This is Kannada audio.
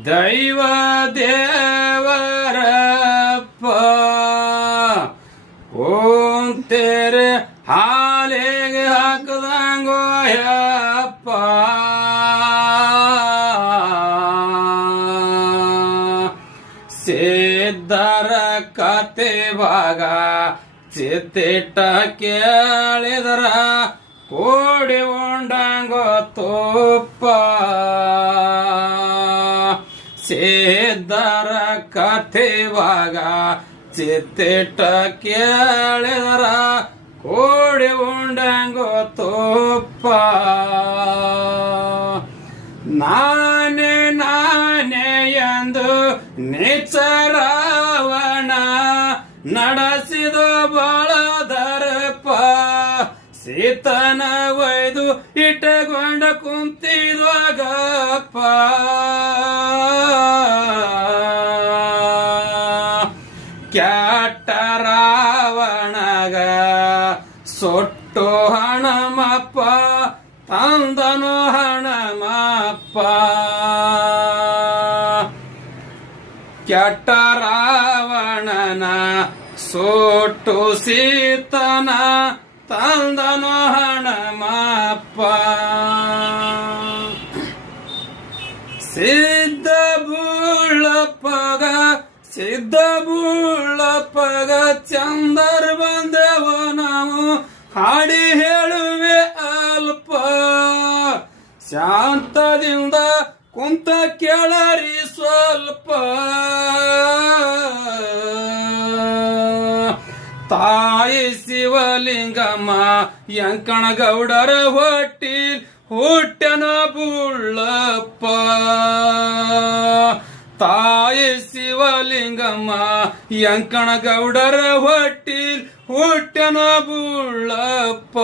ದೈವ ದೇವರಪ್ಪ ಓಂತೇರೆ ಹಾಲಿಗೆ ಹಾಕದಂಗೋಯಪ್ಪ ಸಿದ್ಧರ ಕತೆ ಭಾಗ ಚಿತ್ತಿಟ್ಟ ಕೇಳಿದರ ಕೋಡಿ ಉಂಡಂಗೋ ತುಪ್ಪ ಸಿದ್ಧರ ಕಥೆ ಭಾಗ ಚಿತ್ತಿಟ್ಟ ಕೇಳಿದರ ಕೋಡಿ ಉಂಡಂಗೋ ತುಪ್ಪ ನಾನೇ ಎಂದು ನಿಚರಾವಣ ನಡೆಸಿದ ಬಳದರಪ್ಪ ಸೀತನ ಒಯ್ದು ಇಟ್ಟುಕೊಂಡ ಕುಂತಿದ್ವಾಗಪ್ಪ ಕ್ಯಾಟ ರಾವಣಗ ಸೊಟ್ಟು ಹಣಮಪ್ಪ ತಂದನು ಹಣಮಪ್ಪ ಕ್ಯಾಟ ರಾವಣನ ಸೊಟ್ಟು ಸೀತನ ತಂದನು ಹಣಮಪ್ಪ ಸಿದ್ಧ ಬುಳ್ಳಪ್ಪಗ ಚಂದರ್ ಬಂದೆವ ನಾವು ಹಾಡಿ ಹೇಳುವೆ ಅಲ್ಪ ಶಾಂತದಿಂದ ಕುಂತ ಕೇಳರಿ ಸ್ವಲ್ಪ ತಾಯಿ ಶಿವಲಿಂಗಮ್ಮ ಯಂಕಣಗೌಡರ ಹೊಟ್ಟಿಲ್ ಹುಟ್ಟನ ಬುಳ್ಳಪ್ಪ ತಾಯಿ ಶಿವಲಿಂಗಮ್ಮ ಯಂಕಣಗೌಡರ ಹೊಟ್ಟಿಲ್ ಹುಟ್ಟನ ಬುಳ್ಳಪ್ಪ